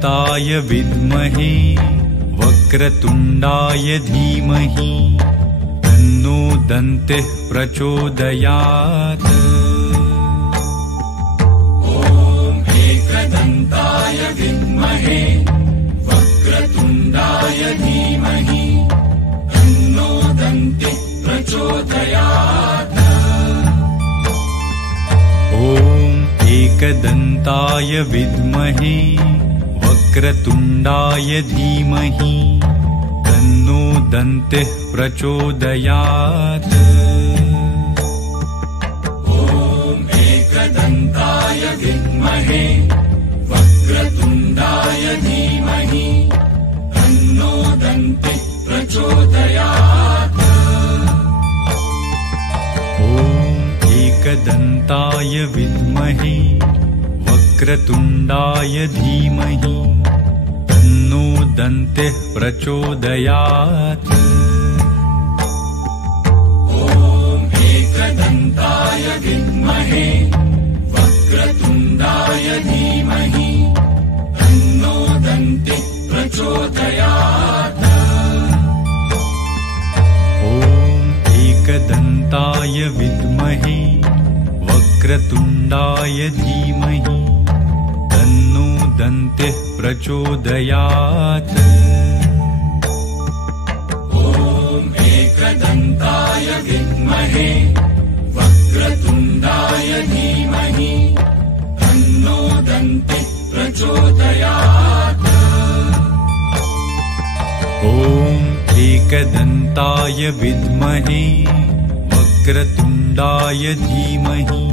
एकदन्ताय विद्महे वक्रतुण्डाय धीमहि तन्नो दन्तिः प्रचोदयात्। एकदन्ताय विद्महे वक्रतुण्डाय धीमहि तन्नो दन्तिः प्रचोदयात्। एकदन्ताय विद्महे वक्रतुण्डाय धीमहि तन्नो दन्तिः प्रचोदयात्। एकदन्ताय विद्महे वक्रतुण्डाय धीमहि तन्नो दन्तिः प्रचोदयात्। एकदन्ताय विद्महे वक्रतुण्डाय धीमहि तन्नो दन्तिः प्रचोदयात्। एकदन्ताय विद्महे वक्रतुण्डाय धीमहि तन्नो दन्तिः प्रचोदयात्। एकदन्ताय विद्महे वक्रतुण्डाय धीमहि तन्नो दन्तिः प्रचोदयात्। एकदन्ताय विद्महे वक्रतुण्डाय धीमहि तन्नो दन्तिः प्रचोदयात्। एकदन्ताय विद्महे वक्रतुण्डाय धीमहि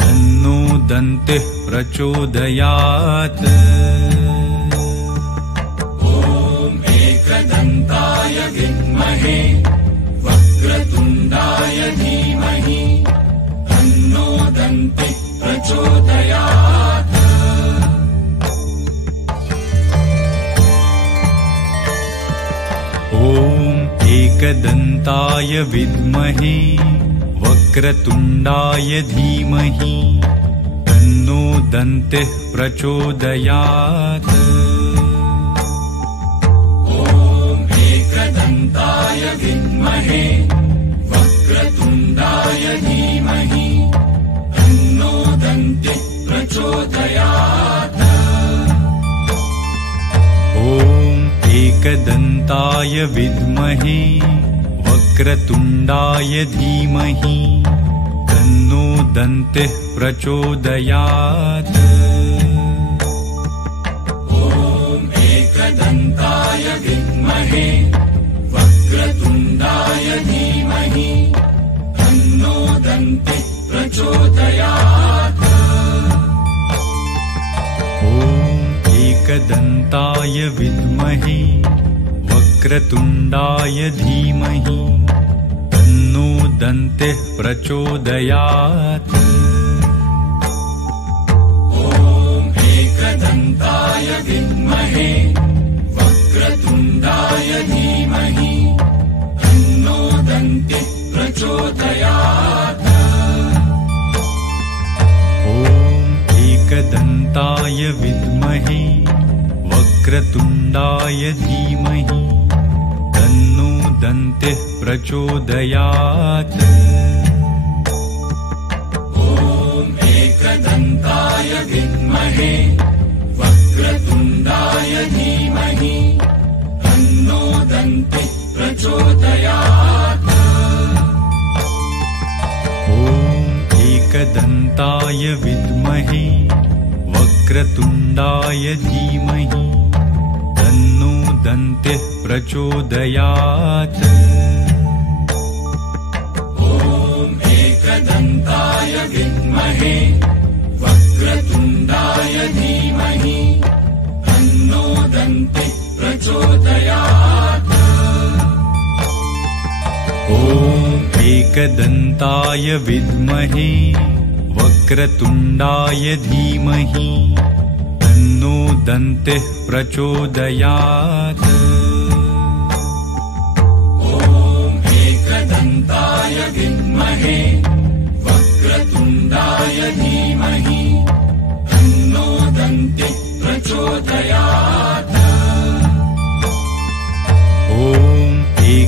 तन्नो दन्तिः प्रचोदयात्। एकदन्ताय विद्महे वक्रतुण्डाय धीमहि तन्नो दन्तिः प्रचोदयात्। एकदन्ताय विद्महे वक्रतुण्डाय धीमहि तन्नो दन्तिः प्रचोदयात्। एकदन्ताय विद्महे वक्रतुण्डाय धीमहि तन्नो दन्तिः प्रचोदयात्। एकदन्ताय विद्महे वक्रतुण्डाय धीमहि तन्नो दन्तिः प्रचोदयात्। एकदन्ताय विद्महे वक्रतुण्डाय धीमहि तन्नो दन्तिः प्रचोदयात्। एकदन्ताय विद्महे वक्रतुण्डाय धीमहि तन्नो दन्तिः प्रचोदयात्। एकदन्ताय विद्महे वक्रतुण्डाय धीमहि तन्नो दन्तिः प्रचोदयात्। एकदन्ताय विद्महे वक्रतुण्डाय धीमहि तन्नो दन्तिः प्रचोदयात्। एकदन्ताय विद्महे वक्रतुण्डाय धीमहि तन्नो दन्तिः प्रचोदयात्। एकदन्ताय विद्महे वक्रतुण्डाय धीमहि तन्नो दन्तिः प्रचोदयात्। एकदन्ताय विद्महे वक्रतुण्डाय धीमहि तन्नो दन्तिः प्रचोदयात्। एकदन्ताय विद्महे वक्रतुण्डाय धीमहि तन्नो दन्तिः प्रचोदयात्। एकदन्ताय विद्महे वक्रतुण्डाय धीमहि तन्नो दन्तिः प्रचोदयात्।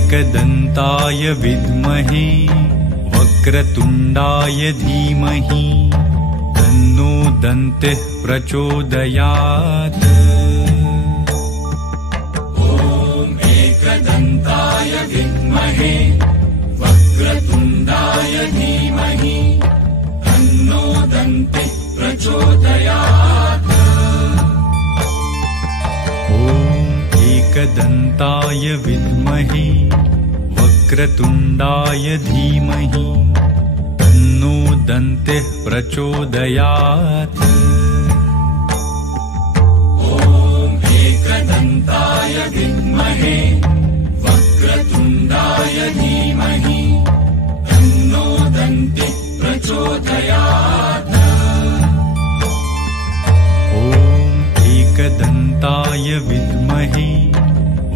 एकदन्ताय विद्महे वक्रतुण्डाय धीमहि तन्नो दन्तिः प्रचोदयात्। एकदन्ताय विद्महे वक्रतुण्डाय धीमहि तन्नो दन्तिः प्रचोदयात्। एकदन्ताय विद्महे वक्रतुण्डाय धीमहि तन्नो दन्तिः प्रचोदयात्। एकदन्ताय विद्महे वक्रतुण्डाय धीमहि तन्नो दन्तिः प्रचोदयात्। एकदन्ताय विद्महे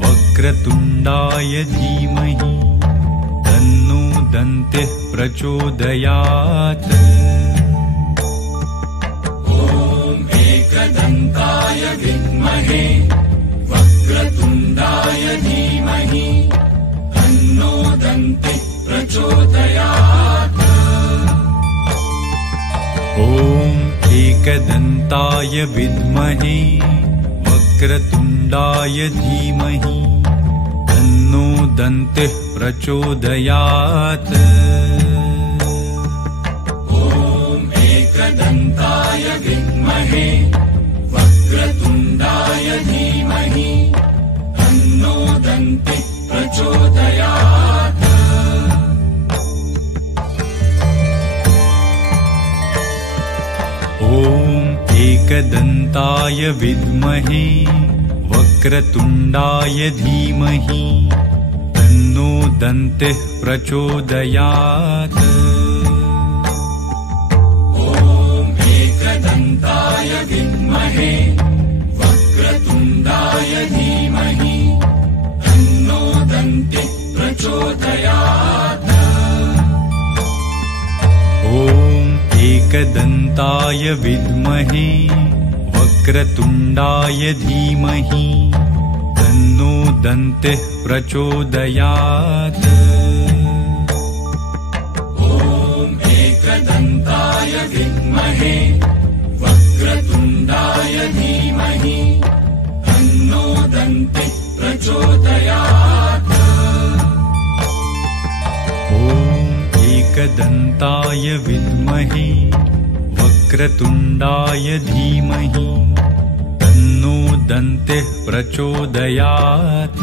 वक्रतुण्डाय धीमहि तन्नो दन्तिः प्रचोदयात्। एकदन्ताय विद्महे वक्रतुण्डाय धीमहि तन्नो दन्तिः प्रचोदयात्। एकदन्ताय विद्महे वक्रतुण्डाय धीमहि तन्नो दन्तिः प्रचोदयात्। एकदन्ताय विद्महे वक्रतुण्डाय धीमहि तन्नो दन्तिः प्रचोदयात्। एकदन्ताय विद्महे वक्रतुण्डाय धीमहि तन्नो दन्तिः प्रचोदयात्। एकदन्ताय विद्महे वक्रतुण्डाय धीमहि तन्नो दन्तिः प्रचोदयात्। एकदन्ताय विद्महे वक्रतुण्डाय धीमहि तन्नो दन्तिः प्रचोदयात्। एकदन्ताय विद्महे वक्रतुण्डाय धीमहि तन्नो दन्तिः प्रचोदयात्। एकदन्ताय विद्महे वक्रतुण्डाय धीमहि तन्नो दन्तिः प्रचोदयात्।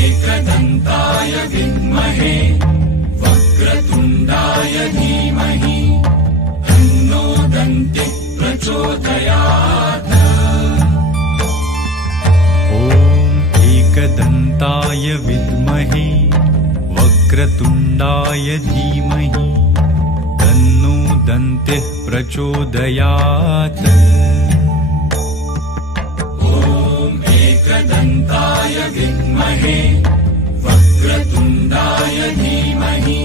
एकदन्ताय विद्महे वक्रतुण्डाय धीमहि तन्नो दन्तिः प्रचोदयात्। एकदन्ताय विद्महे वक्रतुण्डाय धीमहि तन्नो दन्तिः प्रचोदयात्। एकदन्ताय विद्महे वक्रतुण्डाय धीमहि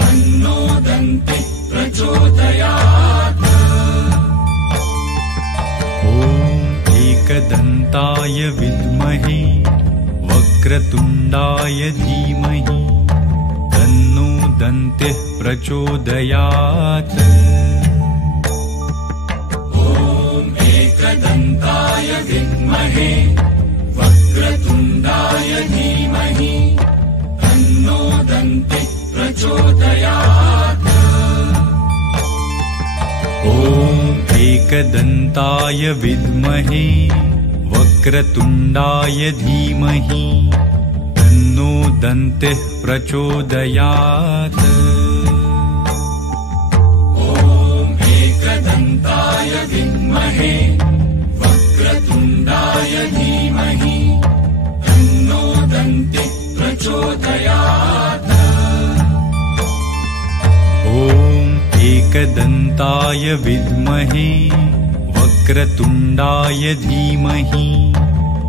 तन्नो दन्तिः प्रचोदयात्। एकदन्ताय विद्महे वक्रतुण्डाय धीमहि तन्नो दन्तिः प्रचोदयात्। एकदन्ताय विद्महे वक्रतुण्डाय धीमहि तन्नो दन्तिः प्रचोदयात्। एकदन्ताय विद्महे वक्रतुण्डाय धीमहि तन्नो दन्तिः प्रचोदयात्। एकदन्ताय विद्महे वक्रतुण्डाय धीमहि तन्नो दन्तिः प्रचोदयात्। एकदन्ताय विद्महे वक्रतुण्डाय धीमहि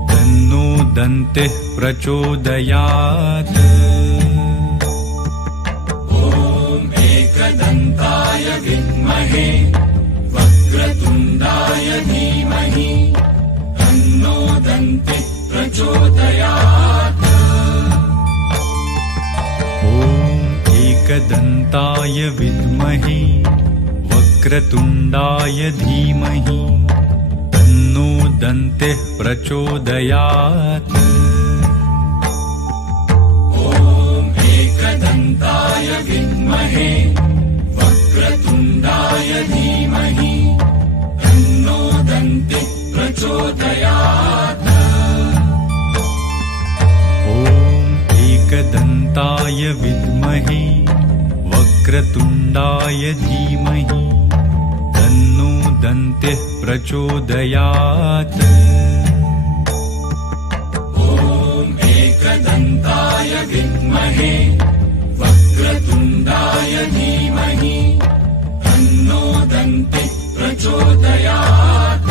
तन्नो दन्तिः प्रचोदयात्। एकदन्ताय विद्महे वक्रतुण्डाय धीमहि तन्नो दन्तिः प्रचोदयात्। एकदन्ताय विद्महे वक्रतुण्डाय धीमहि तन्नो दन्तिः प्रचोदयात्। एकदन्ताय विद्महे वक्रतुण्डाय धीमहि तन्नो दन्तिः प्रचोदयात्। एकदन्ताय विद्महे वक्रतुण्डाय धीमहि तन्नो दन्तिः प्रचोदयात्। एकदन्ताय विद्महे वक्रतुण्डाय धीमहि तन्नो दन्तिः प्रचोदयात्।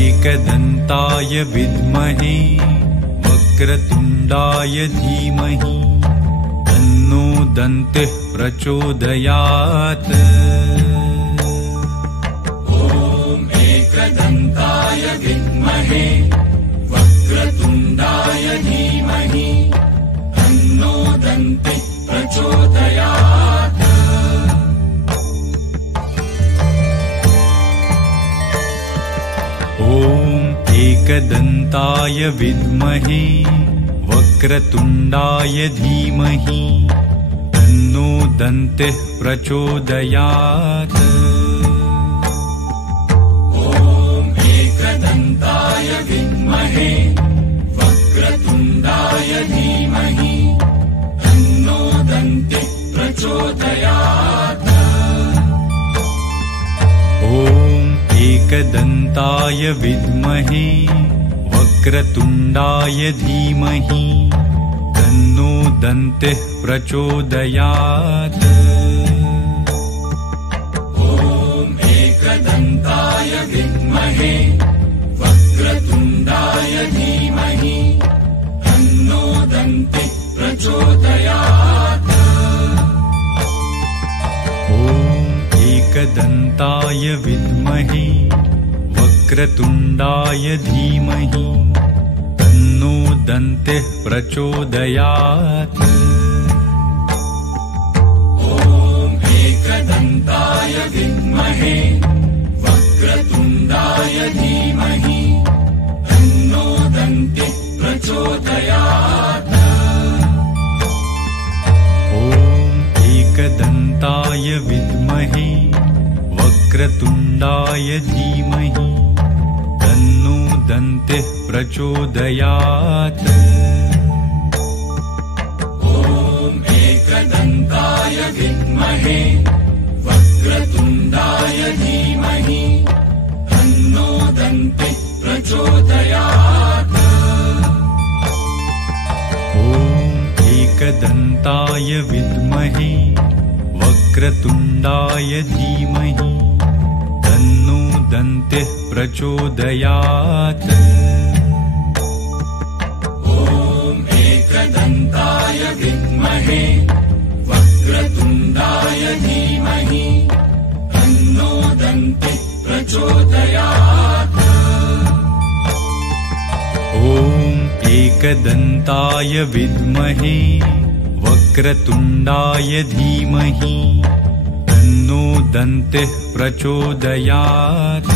एकदन्ताय विद्महे वक्रतुण्डाय धीमहि तन्नो दन्तिः प्रचोदयात्। एकदन्ताय विद्महे वक्रतुण्डाय धीमहि तन्नो दन्तिः प्रचोदयात्। एकदन्ताय विद्महे वक्रतुण्डाय धीमहि तन्नो दन्तिः प्रचोदयात्। एकदन्ताय विद्महे वक्रतुण्डाय धीमहि तन्नो दन्तिः प्रचोदयात्। एकदन्ताय विद्महे वक्रतुण्डाय धीमहि तन्नो दन्तिः प्रचोदयात्। एकदन्ताय विद्महे वक्रतुण्डाय धीमहि तन्नो दन्तिः प्रचोदयात्। एकदन्ताय विद्महे वक्रतुण्डाय धीमहि तन्नो दन्तिः प्रचोदयात्। एकदन्ताय विद्महे वक्रतुण्डाय धीमहि तन्नो दन्तिः प्रचोदयात्। एकदन्ताय विद्महे वक्रतुण्डाय धीमहि तन्नो दन्तिः प्रचोदयात्। एकदन्ताय विद्महे वक्रतुण्डाय धीमहि तन्नो दन्तिः प्रचोदयात्। एकदन्ताय विद्महे वक्रतुण्डाय धीमहि तन्नो दन्तिः प्रचोदयात्। एकदन्ताय विद्महे वक्रतुण्डाय धीमहि तन्नो दन्तिः प्रचोदयात्। एकदन्ताय विद्महे वक्रतुण्डाय धीमहि तन्नो दन्तिः प्रचोदयात्।